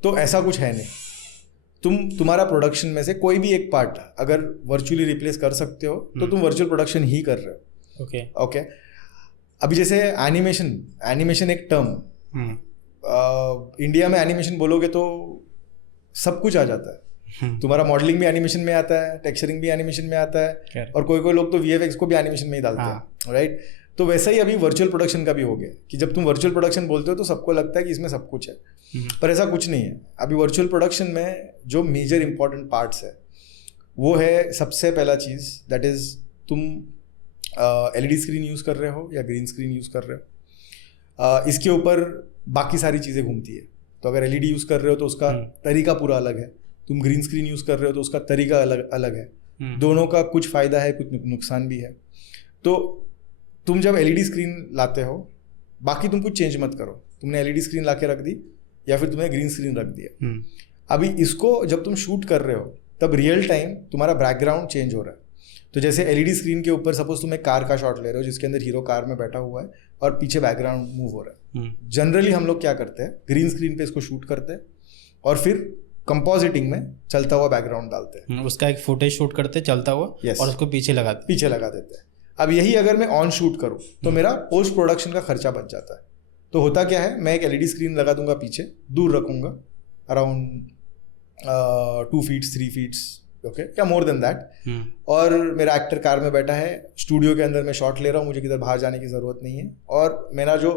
तो ऐसा कुछ है नहीं। तुम्हारा प्रोडक्शन में से कोई भी एक पार्ट अगर वर्चुअली रिप्लेस कर सकते हो तो तुम वर्चुअल प्रोडक्शन ही कर रहे हो। ओके। अभी जैसे एनिमेशन एक टर्म, इंडिया में एनिमेशन बोलोगे तो सब कुछ आ जाता है। तुम्हारा मॉडलिंग भी एनिमेशन में आता है, टेक्सचरिंग भी एनिमेशन में आता है, और कोई लोग तो VFX को भी एनिमेशन में ही डालते हैं। राइट। तो वैसा ही अभी वर्चुअल प्रोडक्शन का भी हो गया कि जब तुम वर्चुअल प्रोडक्शन बोलते हो तो सबको लगता है कि इसमें सब कुछ है, पर ऐसा कुछ नहीं है। अभी वर्चुअल प्रोडक्शन में जो मेजर इंपॉर्टेंट पार्ट्स है वो है, सबसे पहला चीज़ दैट इज़, तुम LED स्क्रीन यूज़ कर रहे हो या ग्रीन स्क्रीन यूज़ कर रहे हो, इसके ऊपर बाकी सारी चीज़ें घूमती है। तो अगर LED यूज़ कर रहे हो तो उसका तरीका पूरा अलग है, तुम ग्रीन स्क्रीन यूज़ कर रहे हो तो उसका तरीका अलग है। दोनों का कुछ फ़ायदा है, कुछ नुकसान भी है। तो तुम जब LED स्क्रीन लाते हो, बाकी तुम कुछ चेंज मत करो, तुमने LED स्क्रीन ला के रख दी या फिर तुमने ग्रीन स्क्रीन रख दिया। अभी इसको जब तुम शूट कर रहे हो तब रियल टाइम तुम्हारा बैकग्राउंड चेंज हो रहा है। तो जैसे LED स्क्रीन के ऊपर सपोज तुम एक कार का शॉट ले रहे हो जिसके अंदर हीरो कार में बैठा हुआ है और पीछे बैकग्राउंड मूव हो रहा है। जनरली हम लोग क्या करते हैं, ग्रीन स्क्रीन पे इसको शूट करते हैं और फिर कंपोजिटिंग में चलता हुआ बैकग्राउंड डालते हैं, उसका एक फुटेज शूट करते चलता हुआ। yes. और उसको पीछे लगा देते हैं। अब यही अगर मैं ऑन शूट करूँ तो मेरा पोस्ट प्रोडक्शन का खर्चा बच जाता है। तो होता क्या है, मैं एक LED स्क्रीन लगा दूंगा, पीछे दूर रखूंगा अराउंड 2 feet 3 feet, ओके, या मोर देन दैट, और मेरा एक्टर कार में बैठा है, स्टूडियो के अंदर मैं शॉट ले रहा हूँ, मुझे किधर बाहर जाने की ज़रूरत नहीं है, और मेरा जो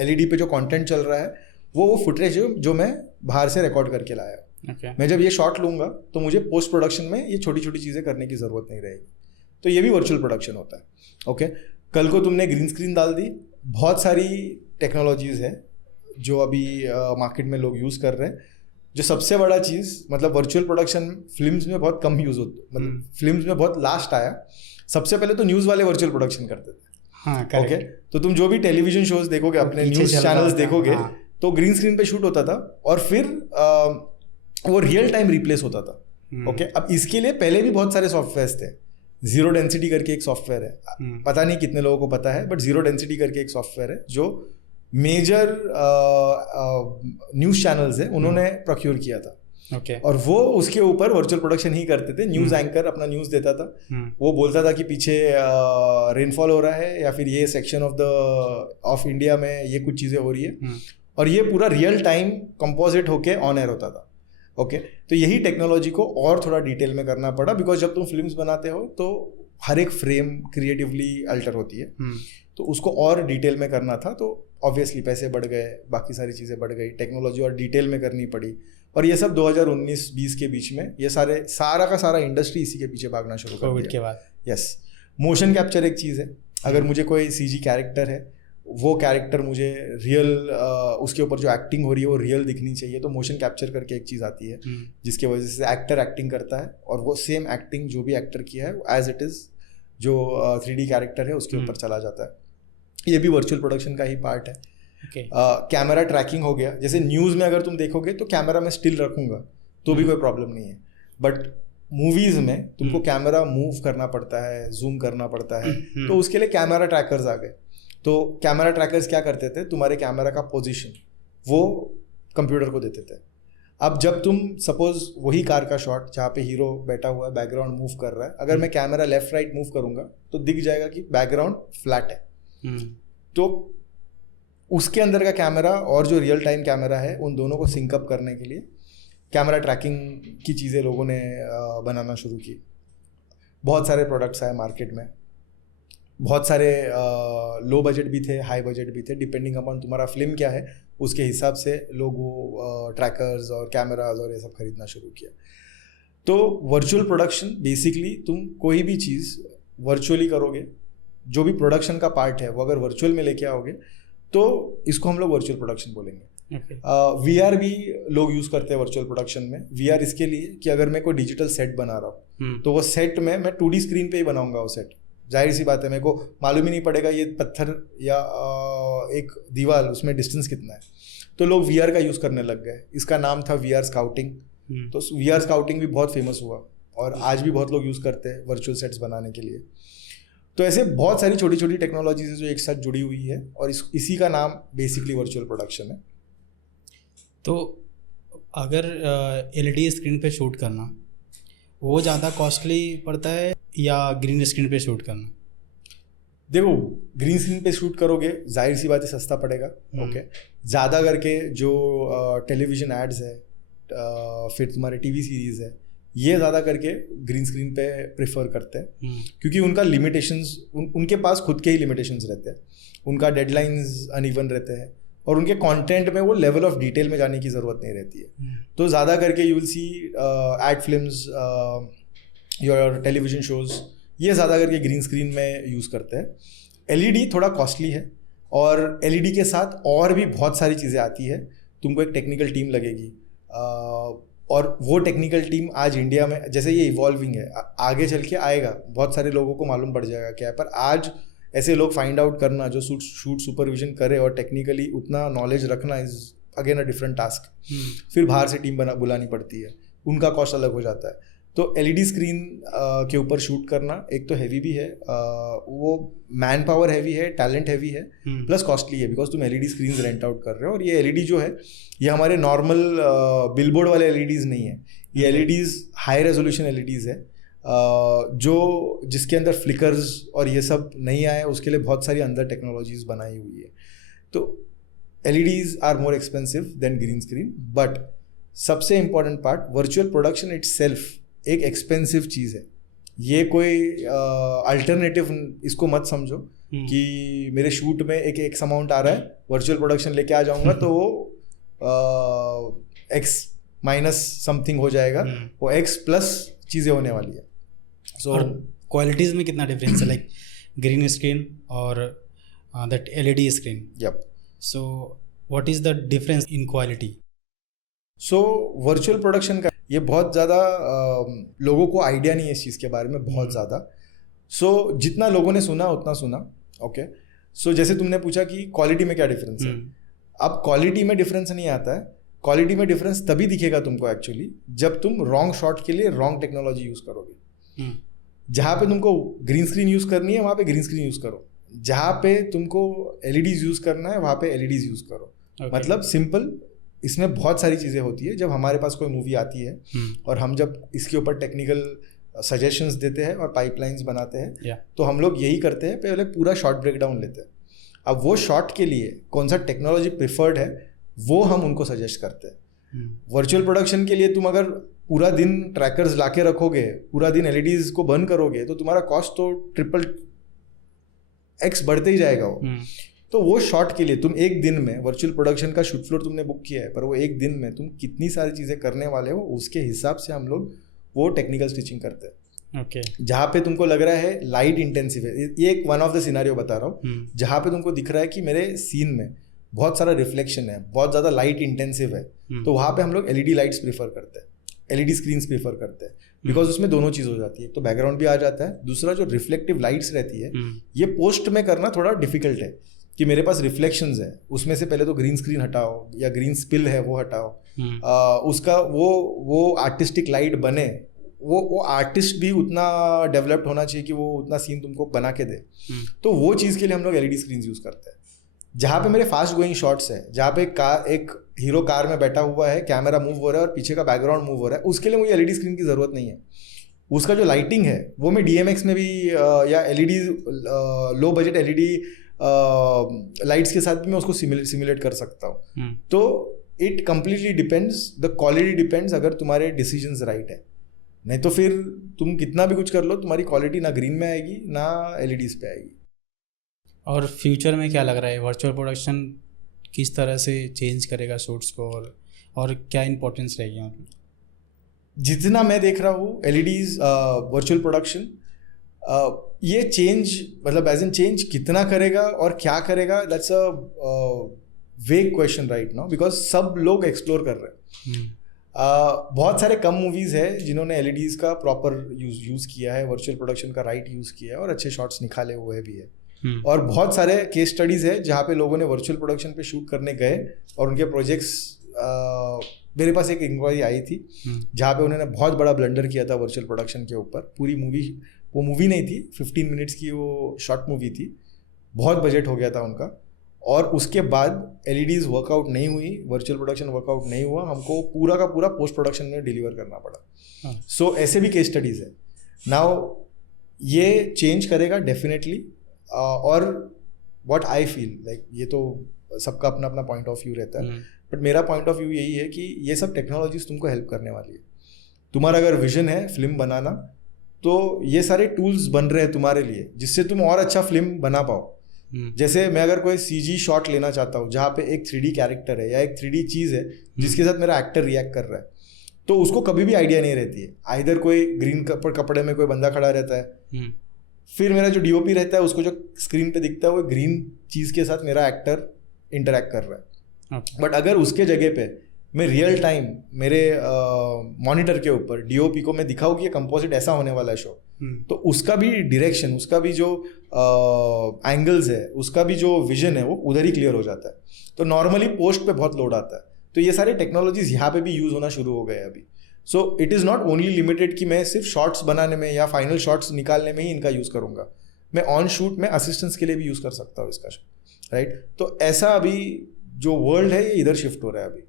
LED पे जो कंटेंट चल रहा है वो फुटेज जो मैं बाहर से रिकॉर्ड करके लाया। मैं जब ये शॉट लूँगा तो मुझे पोस्ट प्रोडक्शन में ये छोटी छोटी चीज़ें करने की ज़रूरत नहीं रहेगी। तो ये भी वर्चुअल प्रोडक्शन होता है। ओके, कल को तुमने ग्रीन स्क्रीन डाल दी, बहुत सारी टेक्नोलॉजीज़ है जो अभी मार्केट में लोग यूज़ कर रहे हैं। जो सबसे बड़ा चीज़, मतलब वर्चुअल प्रोडक्शन फिल्म्स में बहुत कम यूज़ होता, मतलब फिल्म्स में बहुत लास्ट आया। सबसे पहले तो न्यूज़ वाले वर्चुअल प्रोडक्शन करते थे। हाँ, ओके, तो तुम जो भी टेलीविजन शोज देखोगे, अपने न्यूज़ चैनल्स देखोगे, तो ग्रीन स्क्रीन पे शूट होता था और फिर वो रियल टाइम रिप्लेस होता था। ओके, अब इसके लिए पहले भी बहुत सारे सॉफ्टवेयर्स थे। जीरो डेंसिटी करके एक सॉफ्टवेयर है, पता नहीं कितने लोगों को पता है, बट जीरो डेंसिटी करके एक सॉफ्टवेयर है जो मेजर न्यूज़ चैनल्स हैं उन्होंने प्रोक्योर किया था। ओके। और वो उसके ऊपर वर्चुअल प्रोडक्शन ही करते थे। न्यूज़ एंकर अपना न्यूज़ देता था, वो बोलता था कि पीछे रेनफॉल हो रहा है या फिर ये सेक्शन ऑफ इंडिया में ये कुछ चीज़ें हो रही है, और ये पूरा रियल टाइम कंपोजिट होके ऑन एयर होता था। ओके, तो यही टेक्नोलॉजी को और थोड़ा डिटेल में करना पड़ा, बिकॉज जब तुम फिल्म्स बनाते हो तो हर एक फ्रेम क्रिएटिवली अल्टर होती है, तो उसको और डिटेल में करना था। तो ऑब्वियसली पैसे बढ़ गए, बाकी सारी चीज़ें बढ़ गई, टेक्नोलॉजी और डिटेल में करनी पड़ी, और ये सब 2019-20 के बीच में ये सारा का सारा इंडस्ट्री इसी के पीछे भागना शुरू कर दिया कोविड के बाद। यस, मोशन कैप्चर एक चीज़ है। अगर मुझे कोई सीजी कैरेक्टर है, वो कैरेक्टर मुझे रियल उसके ऊपर जो एक्टिंग हो रही है वो रियल दिखनी चाहिए, तो मोशन कैप्चर करके एक चीज़ आती है जिसके वजह से एक्टर एक्टिंग करता है और वो सेम एक्टिंग जो भी एक्टर किया है एज इट इज़ जो 3D कैरेक्टर है उसके ऊपर चला जाता है। ये भी वर्चुअल प्रोडक्शन का ही पार्ट है। कैमरा ट्रैकिंग हो गया, जैसे न्यूज़ में अगर तुम देखोगे तो कैमरा में स्टिल रखूंगा तो भी कोई प्रॉब्लम नहीं है, बट मूवीज़ में तुमको कैमरा मूव करना पड़ता है, जूम करना पड़ता है, तो उसके लिए कैमरा ट्रैकर्स आ गए। तो कैमरा ट्रैकर्स क्या करते थे, तुम्हारे कैमरा का पोजीशन वो कंप्यूटर को देते थे। अब जब तुम सपोज वही कार का शॉट जहाँ पे हीरो बैठा हुआ है, बैकग्राउंड मूव कर रहा है, अगर मैं कैमरा लेफ्ट राइट मूव करूंगा तो दिख जाएगा कि बैकग्राउंड फ्लैट है। तो उसके अंदर का कैमरा और जो रियल टाइम कैमरा है उन दोनों को सिंकअप करने के लिए कैमरा ट्रैकिंग की चीज़ें लोगों ने बनाना शुरू की। बहुत सारे प्रोडक्ट्स आए मार्केट में, बहुत सारे लो बजट भी थे, हाई बजट भी थे, डिपेंडिंग अपॉन तुम्हारा फिल्म क्या है उसके हिसाब से लोग वो ट्रैकर्स और कैमराज और ये सब खरीदना शुरू किया। तो वर्चुअल प्रोडक्शन बेसिकली तुम कोई भी चीज़ वर्चुअली करोगे, जो भी प्रोडक्शन का पार्ट है वो अगर वर्चुअल में लेके आओगे तो इसको हम लोग वर्चुअल प्रोडक्शन बोलेंगे। VR भी लोग यूज़ करते हैं वर्चुअल प्रोडक्शन में। VR इसके लिए कि अगर मैं कोई डिजिटल सेट बना रहा हूँ तो वो सेट में मैं 2D स्क्रीन पे ही बनाऊंगा वो सेट। जाहिर सी बात है, मेरे को मालूम ही नहीं पड़ेगा ये पत्थर या एक दीवार उसमें डिस्टेंस कितना है, तो लोग VR का यूज़ करने लग गए। इसका नाम था VR स्काउटिंग। तो VR स्काउटिंग भी बहुत फेमस हुआ और आज भी बहुत लोग यूज़ करते हैं वर्चुअल सेट्स बनाने के लिए। तो ऐसे बहुत सारी छोटी छोटी टेक्नोलॉजीज है जो एक साथ जुड़ी हुई है और इसी का नाम बेसिकली वर्चुअल प्रोडक्शन है। तो अगर LED स्क्रीन पे शूट करना वो ज़्यादा कॉस्टली पड़ता है या ग्रीन स्क्रीन पे शूट करना? देखो, ग्रीन स्क्रीन पे शूट करोगे जाहिर सी बात है सस्ता पड़ेगा। ओके, ज़्यादा करके जो टेलीविज़न एड्स है, फिर तुम्हारे TV सीरीज़ है, ये ज़्यादा करके ग्रीन स्क्रीन पे प्रेफर करते हैं क्योंकि उनका लिमिटेशंस उनके पास खुद के ही लिमिटेशंस रहते हैं, उनका डेडलाइंस अनइवन रहते हैं और उनके कंटेंट में वो लेवल ऑफ डिटेल में जाने की ज़रूरत नहीं रहती है। तो ज़्यादा करके you will see ad films your television shows, ये ज़्यादा करके ग्रीन स्क्रीन में यूज़ करते हैं। LED थोड़ा कॉस्टली है और LED के साथ और भी बहुत सारी चीज़ें आती है। तुमको एक टेक्निकल टीम लगेगी और वो टेक्निकल टीम आज इंडिया में, जैसे ये इवॉल्विंग है, आगे चल के आएगा, बहुत सारे लोगों को मालूम पड़ जाएगा क्या है, पर आज ऐसे लोग फाइंड आउट करना जो शूट सुपरविजन करे और टेक्निकली उतना नॉलेज रखना is again a different task. फिर बाहर से टीम बुलानी पड़ती है, उनका कॉस्ट अलग हो जाता है। तो LED स्क्रीन के ऊपर शूट करना एक तो हैवी भी है, वो मैन पावर हैवी है, टैलेंट हैवी है, प्लस कॉस्टली है बिकॉज तुम LED स्क्रीन रेंट आउट कर रहे हो। और ये LED जो है ये हमारे नॉर्मल बिलबोर्ड वाले LEDs नहीं है, ये LEDs हाई रेजोल्यूशन LEDs है जो जिसके अंदर फ्लिकर्स और ये सब नहीं आए, उसके लिए बहुत सारी अंदर टेक्नोलॉजीज बनाई हुई है। तो LEDs are more expensive than green screen, but सबसे important part virtual production itself एक एक्सपेंसिव चीज़ है। ये कोई अल्टरनेटिव इसको मत समझो कि मेरे शूट में एक अमाउंट आ रहा है, वर्चुअल प्रोडक्शन लेके आ जाऊंगा तो वो X माइनस समथिंग हो जाएगा, वो X प्लस चीज़ें होने वाली है। सो क्वालिटीज़ में कितना डिफरेंस है, लाइक ग्रीन स्क्रीन और that LED screen? Yup. So what is the difference in quality? So virtual production का ये बहुत ज़्यादा लोगों को आइडिया नहीं है इस चीज़ के बारे में, बहुत ज़्यादा। सो जितना लोगों ने सुना उतना सुना। ओके, सो जैसे तुमने पूछा कि क्वालिटी में क्या डिफरेंस है, अब क्वालिटी में डिफरेंस नहीं आता है। क्वालिटी में डिफरेंस तभी दिखेगा तुमको एक्चुअली जब तुम रॉन्ग शॉट के लिए रॉन्ग टेक्नोलॉजी यूज़ करोगे। जहाँ पे तुमको ग्रीन स्क्रीन यूज़ करनी है वहाँ पे ग्रीन स्क्रीन यूज़ करो, जहाँ पे तुमको एलईडीज यूज करना है वहाँ पे एलईडीज यूज करो। मतलब सिंपल, इसमें बहुत सारी चीज़ें होती है। जब हमारे पास कोई मूवी आती है और हम जब इसके ऊपर टेक्निकल सजेशंस देते हैं और पाइपलाइंस बनाते हैं, तो हम लोग यही करते हैं, पहले पूरा शॉट ब्रेकडाउन लेते हैं। अब वो शॉट के लिए कौन सा टेक्नोलॉजी प्रिफर्ड है वो हम उनको सजेस्ट करते हैं। वर्चुअल प्रोडक्शन के लिए तुम अगर पूरा दिन ट्रैकर्स लाके रखोगे, पूरा दिन एलईडीज को बर्न करोगे, तो तुम्हारा कॉस्ट तो ट्रिपल एक्स बढ़ते ही जाएगा वो। तो वो शॉट के लिए तुम एक दिन में वर्चुअल प्रोडक्शन का शूट फ्लोर तुमने बुक किया है, पर वो एक दिन में तुम कितनी सारी चीज़ें करने वाले हो, उसके हिसाब से हम लोग वो टेक्निकल स्टिचिंग करते हैं। जहाँ पे तुमको लग रहा है लाइट इंटेंसिव है, ये एक वन ऑफ द सिनेरियो बता रहा हूँ, जहाँ पे तुमको दिख रहा है कि मेरे सीन में बहुत सारा रिफ्लेक्शन है, बहुत ज़्यादा लाइट इंटेंसिव है, तो वहाँ पे हम लोग एलईडी लाइट्स प्रीफर करते हैं, एलईडी स्क्रीन्स प्रीफर करते हैं, बिकॉज उसमें दोनों चीज़ हो जाती है। तो बैकग्राउंड भी आ जाता है, दूसरा जो रिफ्लेक्टिव लाइट्स रहती है, ये पोस्ट में करना थोड़ा डिफिकल्ट है कि मेरे पास रिफ्लेक्शंस है, उसमें से पहले तो ग्रीन स्क्रीन हटाओ या ग्रीन स्पिल है वो हटाओ, उसका वो आर्टिस्टिक लाइट बने, वो आर्टिस्ट भी उतना डेवलप्ड होना चाहिए कि वो उतना सीन तुमको बना के दे। तो वो चीज़ के लिए हम लोग एलईडी स्क्रीन यूज़ करते हैं। जहाँ पे मेरे फास्ट गोइंग शॉट्स है, जहाँ पे एक हीरो कार में बैठा हुआ है, कैमरा मूव हो रहा है और पीछे का बैकग्राउंड मूव हो रहा है, उसके लिए मुझे एलईडी स्क्रीन की ज़रूरत नहीं है। उसका जो लाइटिंग है वो मैं DMX में भी या LED low budget LED lights के साथ भी मैं उसको सिमुलेट कर सकता हूँ। तो it completely depends, the quality depends, अगर तुम्हारे डिसीजंस राइट है। नहीं तो फिर तुम कितना भी कुछ कर लो, तुम्हारी क्वालिटी ना ग्रीन में आएगी ना एलईडीज पे आएगी। और फ्यूचर में क्या लग रहा है, वर्चुअल प्रोडक्शन किस तरह से चेंज करेगा शूट्स को, और क्या इंपॉर्टेंस रहेगी? मतलब जितना मैं देख रहा हूँ एलईडीज वर्चुअल प्रोडक्शन, ये चेंज मतलब एज एन चेंज कितना करेगा और क्या करेगा, दैट्स अ वेग क्वेश्चन राइट नाउ, बिकॉज सब लोग एक्सप्लोर कर रहे हैं। बहुत सारे कम मूवीज़ है जिन्होंने एलईडीज का प्रॉपर यूज़ किया है, वर्चुअल प्रोडक्शन का राइट यूज़ किया है और अच्छे शॉट्स निकाले हुए भी है। और बहुत सारे केस स्टडीज़ है जहाँ पे लोगों ने वर्चुअल प्रोडक्शन पे शूट करने गए और उनके प्रोजेक्ट्स, मेरे पास एक इंक्वायरी आई थी जहाँ पे उन्होंने बहुत बड़ा ब्लंडर किया था वर्चुअल प्रोडक्शन के ऊपर। पूरी मूवी, वो मूवी नहीं थी, 15 मिनट्स की वो शॉर्ट मूवी थी, बहुत बजट हो गया था उनका, और उसके बाद एलईडीज वर्कआउट नहीं हुई, वर्चुअल प्रोडक्शन वर्कआउट नहीं हुआ, हमको पूरा का पूरा पोस्ट प्रोडक्शन में डिलीवर करना पड़ा। सो ऐसे भी केस स्टडीज़ है। नाउ ये चेंज करेगा डेफिनेटली, और व्हाट आई फील लाइक, ये तो सबका अपना अपना पॉइंट ऑफ व्यू रहता है, बट मेरा पॉइंट ऑफ व्यू यही है कि ये सब टेक्नोलॉजीज तुमको हेल्प करने वाली है। तुम्हारा अगर विजन है फिल्म बनाना, तो ये सारे टूल्स बन रहे हैं तुम्हारे लिए जिससे तुम और अच्छा फिल्म बना पाओ। जैसे मैं अगर कोई CG शॉट लेना चाहता हूँ जहाँ पे एक 3D कैरेक्टर है या एक 3D चीज़ है जिसके साथ मेरा एक्टर रिएक्ट कर रहा है, तो उसको कभी भी आइडिया नहीं रहती है। आइदर कोई ग्रीन कपड़े में कोई बंदा खड़ा रहता है, फिर मेरा जो DOP रहता है उसको जो स्क्रीन पे दिखता है वो ग्रीन चीज़ के साथ मेरा एक्टर इंटरेक्ट कर रहा है। बट अगर उसके जगह पे मैं रियल टाइम मेरे मॉनिटर के ऊपर DOP को मैं दिखाऊँ कि ये कंपोजिट ऐसा होने वाला है शो, तो उसका भी डायरेक्शन, उसका भी जो एंगल्स है, उसका भी जो विजन है वो उधर ही क्लियर हो जाता है। तो नॉर्मली पोस्ट पे बहुत लोड आता है। तो ये सारे टेक्नोलॉजीज यहाँ पे भी यूज़ होना शुरू हो गए अभी। So it is not only limited कि मैं सिर्फ शॉट्स बनाने में या फाइनल शॉट्स निकालने में ही इनका यूज़ करूँगा, मैं ऑन शूट में असिस्टेंस के लिए भी यूज़ कर सकता हूँ इसका, राइट। तो ऐसा अभी जो वर्ल्ड है ये इधर शिफ्ट हो रहा है अभी।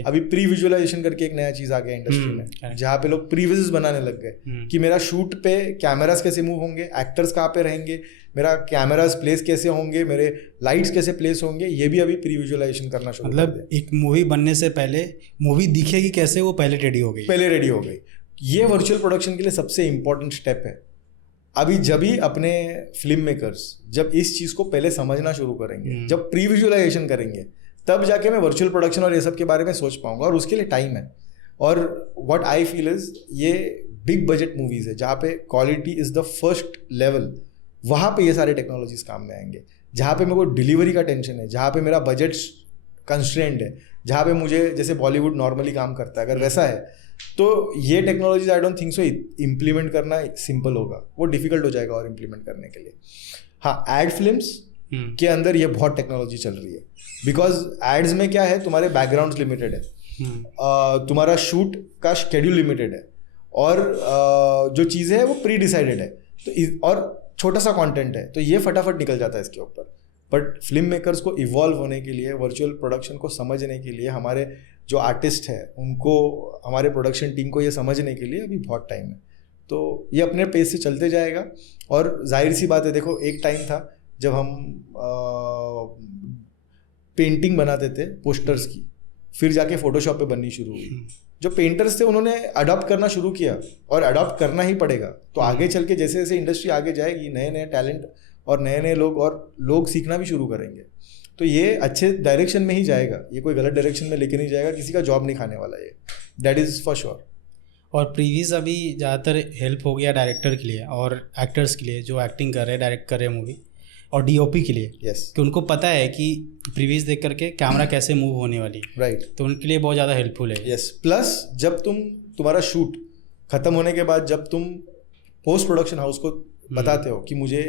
अभी प्री विजुअलाइजेशन करके एक नया चीज आ गया इंडस्ट्री में, जहाँ पे लोग प्रीविजेस बनाने लग गए कि मेरा शूट पे कैमरास कैसे मूव होंगे, एक्टर्स कहाँ पे रहेंगे, मेरा कैमरास प्लेस कैसे होंगे, मेरे लाइट्स कैसे प्लेस होंगे, ये भी अभी प्री विजुअलाइजेशन करना शुरू। मतलब एक मूवी बनने से पहले मूवी दिखेगी कैसे, वो पहले रेडी हो गई। ये वर्चुअल प्रोडक्शन के लिए सबसे इंपॉर्टेंट स्टेप है। अभी जब ही अपने फिल्म मेकर्स जब इस चीज़ को पहले समझना शुरू करेंगे, जब प्री विजुअलाइजेशन करेंगे, तब जाके मैं वर्चुअल प्रोडक्शन और ये सब के बारे में सोच पाऊंगा, और उसके लिए टाइम है। और व्हाट आई फील इज ये बिग बजट मूवीज़ है जहाँ पे quality is the first level, वहाँ पे ये सारे टेक्नोलॉजीज काम में आएंगे। जहाँ पे मेरे को डिलीवरी का टेंशन है, जहाँ पे मेरा बजट कंस्ट्रेंट है, जहाँ पे मुझे जैसे बॉलीवुड नॉर्मली काम करता है, अगर वैसा है तो ये technologies I don't think so implement करना सिंपल होगा, वो डिफिकल्ट हो जाएगा और इम्प्लीमेंट करने के लिए। हाँ, एड फिल्म्स के अंदर ये बहुत टेक्नोलॉजी चल रही है, बिकॉज एड्स में क्या है, तुम्हारे बैकग्राउंड्स लिमिटेड है, तुम्हारा शूट का शेड्यूल लिमिटेड है, और जो चीज़ें हैं वो प्री डिसाइडेड है। तो और छोटा सा कंटेंट है तो ये फटाफट निकल जाता है इसके ऊपर। बट फिल्म मेकर्स को इवॉल्व होने के लिए, वर्चुअल प्रोडक्शन को समझने के लिए, हमारे जो आर्टिस्ट है उनको, हमारे प्रोडक्शन टीम को ये समझने के लिए अभी बहुत टाइम है। तो ये अपने पेस से चलते जाएगा। और जाहिर सी बात है, देखो एक टाइम था जब हम पेंटिंग बनाते थे पोस्टर्स की, फिर जाके फोटोशॉप पे बननी शुरू हुई। जो पेंटर्स थे उन्होंने अडॉप्ट करना शुरू किया, और अडॉप्ट करना ही पड़ेगा। तो आगे चल के जैसे जैसे इंडस्ट्री आगे जाएगी, नए नए टैलेंट और नए नए लोग सीखना भी शुरू करेंगे। तो ये अच्छे डायरेक्शन में ही जाएगा, ये कोई गलत डायरेक्शन में लेके नहीं जाएगा, किसी का जॉब नहीं खाने वाला ये, दैट इज़ फॉर श्योर। और प्रीवियस अभी ज़्यादातर हेल्प हो गया डायरेक्टर के लिए और एक्टर्स के लिए जो एक्टिंग कर रहे हैं, डायरेक्ट कर रहे हैं मूवी, और डीओपी के लिए। यस, कि उनको पता है कि प्रीवियस देख करके कैमरा कैसे मूव होने वाली, राइट। तो उनके लिए बहुत ज़्यादा हेल्पफुल है। यस, प्लस जब तुम्हारा शूट खत्म होने के बाद जब तुम पोस्ट प्रोडक्शन हाउस को बताते हो कि मुझे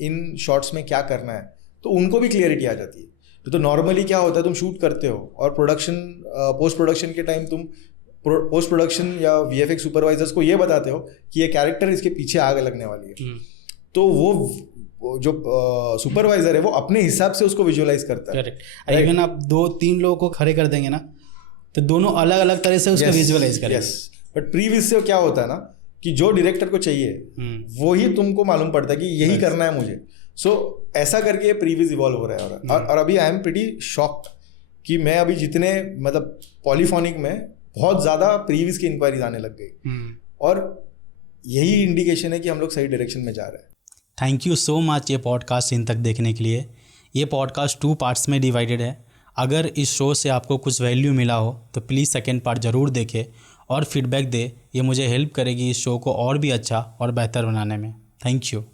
इन शॉट्स में क्या करना है, तो उनको भी क्लियरिटी आ जाती है। तो नॉर्मली क्या होता है, तुम शूट करते हो और पोस्ट प्रोडक्शन के टाइम तुम पोस्ट प्रोडक्शन या VFX सुपरवाइजर्स को ये बताते हो कि ये कैरेक्टर इसके पीछे आग लगने वाली है, तो वो जो सुपरवाइजर है वो अपने हिसाब से उसको विजुअलाइज करता है। करेक्ट। इवन आप 2-3 लोगों को खड़े कर देंगे ना, तो दोनों अलग अलग तरह से उसको विजुअलाइज करेंगे। यस, बट प्रीवियस से क्या होता है ना कि जो डायरेक्टर को चाहिए वो ही तुमको मालूम पड़ता है कि यही करना है मुझे। सो ऐसा करके प्रीवियस इवॉल्व हो रहा है। और अभी आई एम प्रीटी शॉक्ड कि मैं अभी जितने मतलब पॉलीफोनिक में बहुत ज़्यादा प्रीवियस की इंक्वायरीज आने लग गई, और यही इंडिकेशन है कि हम लोग सही डायरेक्शन में जा रहे हैं। थैंक यू सो मच ये पॉडकास्ट इन तक देखने के लिए। ये पॉडकास्ट 2 पार्ट्स में डिवाइडेड है। अगर इस शो से आपको कुछ वैल्यू मिला हो तो प्लीज़ सेकेंड पार्ट ज़रूर देखें और फीडबैक दे। ये मुझे हेल्प करेगी इस शो को और भी अच्छा और बेहतर बनाने में। Thank you.